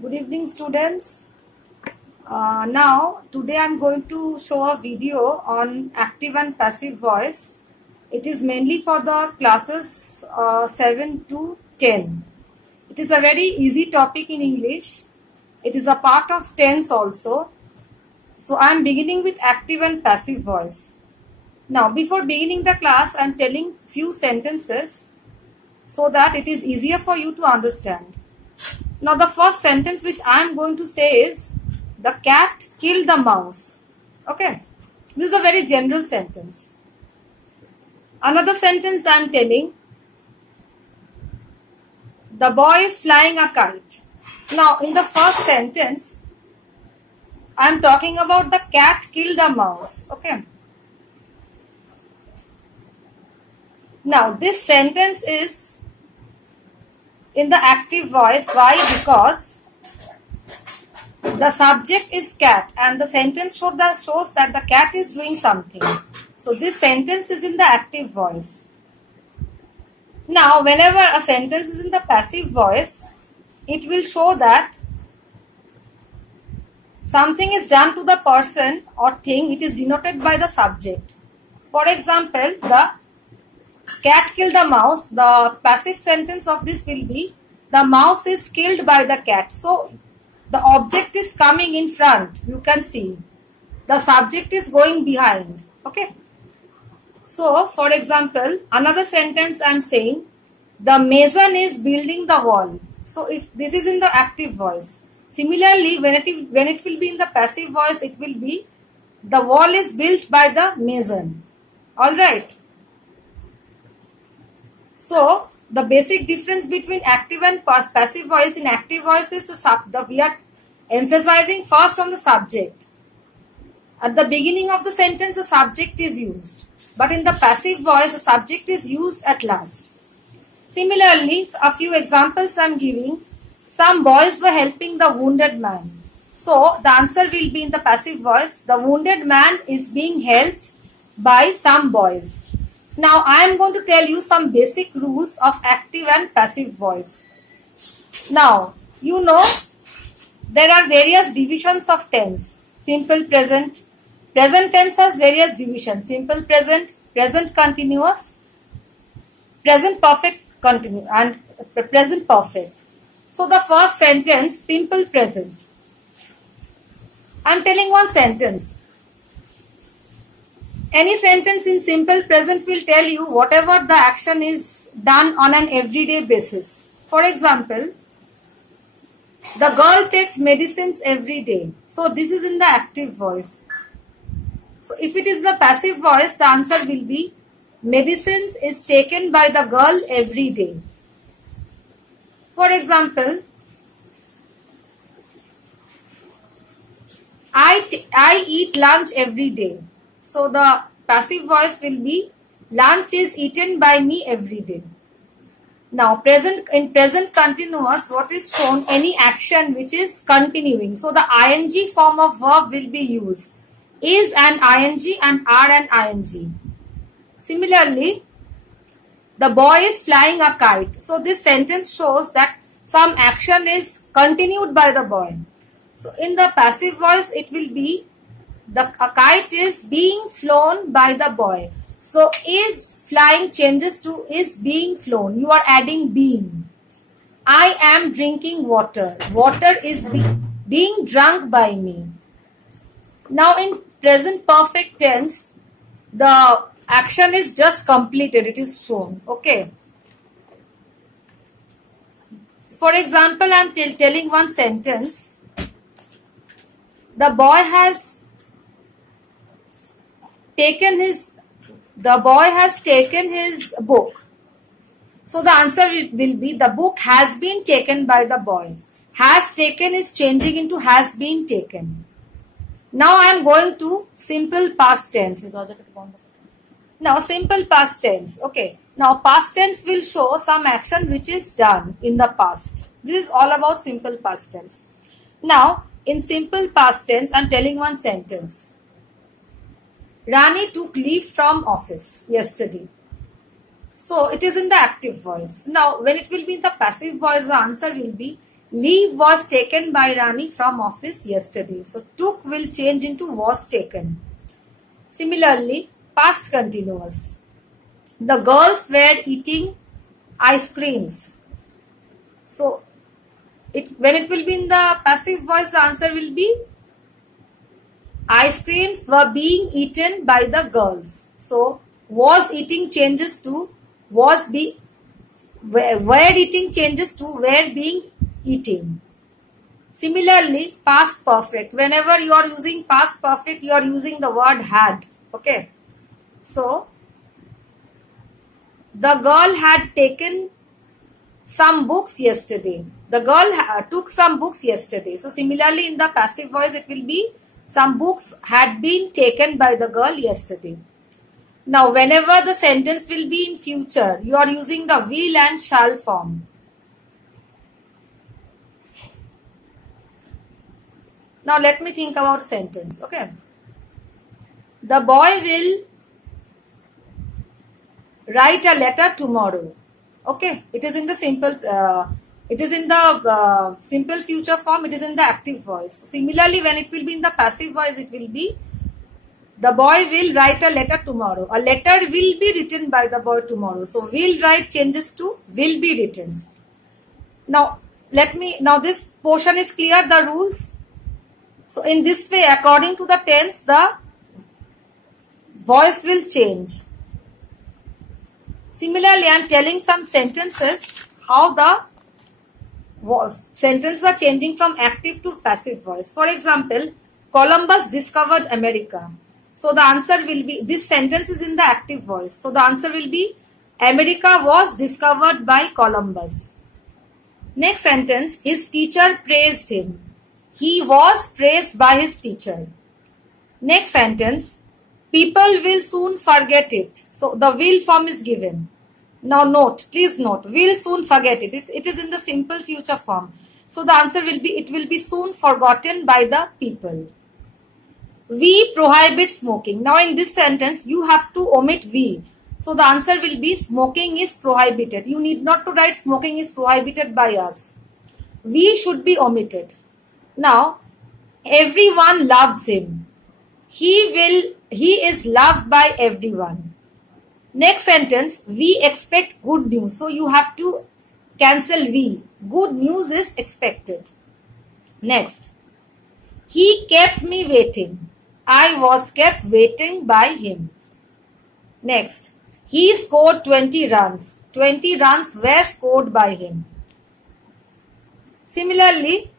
Good evening, students. Now, today I am going to show a video on active and passive voice. It is mainly for the classes 7 to 10. It is a very easy topic in English. It is a part of tense also. So, I am beginning with active and passive voice. Now, before beginning the class, I am telling few sentences so that it is easier for you to understand. Now, the first sentence which I am going to say is, the cat killed the mouse. Okay. This is a very general sentence. Another sentence I am telling, the boy is flying a kite. Now, in the first sentence, I am talking about the cat killed a mouse. Okay. Now, this sentence is in the active voice. Why? Because the subject is cat and the sentence shows that the cat is doing something. So this sentence is in the active voice. Now, whenever a sentence is in the passive voice, it will show that something is done to the person or thing. It is denoted by the subject. For example, the cat killed the mouse. The passive sentence of this will be, the mouse is killed by the cat. So, the object is coming in front. You can see. The subject is going behind. Okay. So, for example, another sentence I am saying, the mason is building the wall. So, if this is in the active voice. Similarly, when it will be in the passive voice, it will be, the wall is built by the mason. Alright. So, the basic difference between active and passive voice, in active voice is we are emphasizing first on the subject. At the beginning of the sentence, the subject is used. But in the passive voice, the subject is used at last. Similarly, a few examples I am giving. Some boys were helping the wounded man. So, the answer will be in the passive voice. The wounded man is being helped by some boys. Now, I am going to tell you some basic rules of active and passive voice. Now, you know, there are various divisions of tense. Simple present. Present tense has various divisions. Simple present, present continuous, present perfect continue, and present perfect. So, the first sentence, simple present. I am telling one sentence. Any sentence in simple present will tell you whatever the action is done on an everyday basis. For example, the girl takes medicines every day. So this is in the active voice. So if it is the passive voice, the answer will be, medicines is taken by the girl every day. For example, I eat lunch every day. So the passive voice will be, lunch is eaten by me every day. Now in present continuous, what is shown? Any action which is continuing. So the ing form of verb will be used. Is an ing and are an ing. Similarly, the boy is flying a kite. So this sentence shows that some action is continued by the boy. So in the passive voice, it will be, a kite is being flown by the boy. So, is flying changes to is being flown. You are adding being. I am drinking water. Water is being drunk by me. Now, in present perfect tense, the action is just completed. It is shown. Okay. For example, I am telling one sentence. The boy has taken his book. So the answer will be, the book has been taken by the boy. Has taken is changing into has been taken. Now I am going to simple past tense. Now simple past tense. Okay. Now past tense will show some action which is done in the past. This is all about simple past tense. Now in simple past tense, I am telling one sentence. Rani took leave from office yesterday. So, it is in the active voice. Now, when it will be in the passive voice, the answer will be, Leave was taken by Rani from office yesterday. So took will change into was taken. Similarly, past continuous. The girls were eating ice creams. So when it will be in the passive voice, the answer will be ice creams were being eaten by the girls. So was eating changes to were eating changes to were being eating. Similarly, past perfect. Whenever you are using past perfect, you are using the word had. Okay. So the girl had taken some books yesterday. The girl took some books yesterday. So similarly, in the passive voice, it will be some books had been taken by the girl yesterday. Now, whenever the sentence will be in future, you are using the will and shall form. Now, let me think about sentence. Okay. The boy will write a letter tomorrow. Okay. It is in the simple. Simple future form. It is in the active voice. Similarly, when it will be in the passive voice, it will be the boy will write a letter tomorrow. A letter will be written by the boy tomorrow. So will write changes to will be written. Now this portion is clear, the rules. So in this way, according to the tense, the voice will change. Similarly, I am telling some sentences how the sentences are changing from active to passive voice. For example, Columbus discovered America. So the answer will be, this sentence is in the active voice. So the answer will be, America was discovered by Columbus. Next sentence, his teacher praised him. He was praised by his teacher. Next sentence, people will soon forget it. So the will form is given. Now note, please note, will soon forget it. It is in the simple future form. So the answer will be, it will be soon forgotten by the people. We prohibit smoking. Now in this sentence, you have to omit we. So the answer will be smoking is prohibited. You need not to write smoking is prohibited by us. We should be omitted. Now, everyone loves him. He is loved by everyone. Next sentence, we expect good news. So you have to cancel we. Good news is expected. Next, he kept me waiting. I was kept waiting by him. Next, he scored 20 runs. 20 runs were scored by him. Similarly,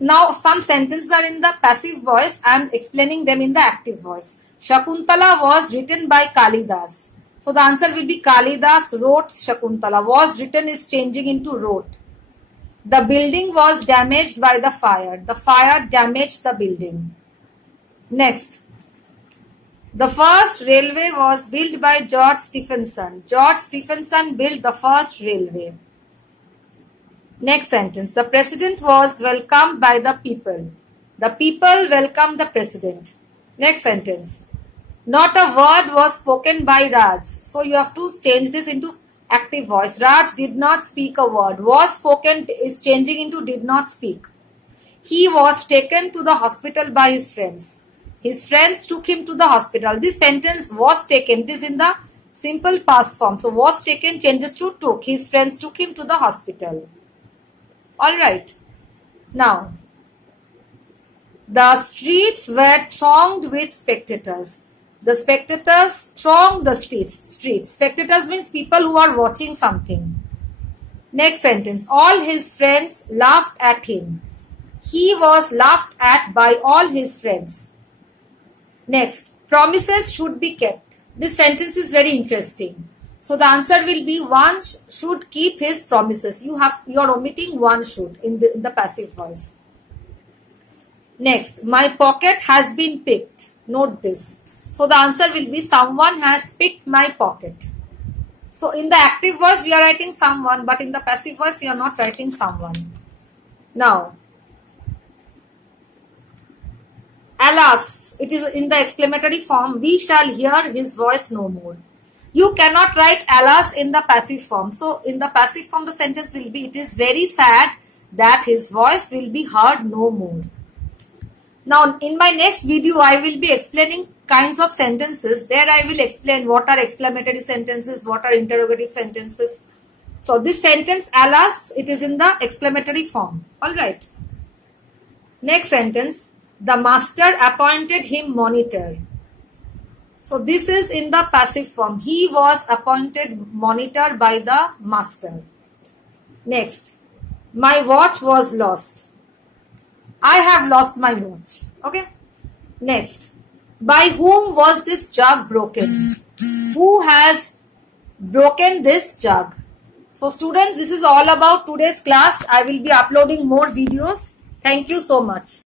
now some sentences are in the passive voice. I am explaining them in the active voice. Shakuntala was written by Kalidas. So the answer will be Kalidas wrote Shakuntala. Was written is changing into wrote. The building was damaged by the fire. The fire damaged the building. Next, the first railway was built by George Stephenson. George Stephenson built the first railway. Next sentence, the president was welcomed by the people. The people welcomed the president. Next sentence, not a word was spoken by Raj. So you have to change this into active voice. Raj did not speak a word. Was spoken is changing into did not speak. He was taken to the hospital by his friends. His friends took him to the hospital. This sentence was taken. It is in the simple past form. So was taken changes to took. His friends took him to the hospital. Alright. Now, the streets were thronged with spectators. The spectators thronged the streets. Spectators means people who are watching something. Next sentence. All his friends laughed at him. He was laughed at by all his friends. Next, promises should be kept. This sentence is very interesting. So the answer will be one should keep his promises. You are omitting one should in the passive voice. Next, my pocket has been picked. Note this. So the answer will be someone has picked my pocket. So in the active voice we are writing someone, but in the passive voice we are not writing someone. Now, alas, it is in the exclamatory form, we shall hear his voice no more. You cannot write alas in the passive form. So in the passive form, the sentence will be, it is very sad that his voice will be heard no more. Now in my next video, I will be explaining kinds of sentences. There I will explain what are exclamatory sentences, what are interrogative sentences. So this sentence, alas, it is in the exclamatory form. Alright. Next sentence, the master appointed him monitor. So this is in the passive form. He was appointed monitor by the master. Next, my watch was lost. I have lost my watch. Okay. Next, by whom was this jug broken? Who has broken this jug? So students, this is all about today's class. I will be uploading more videos. Thank you so much.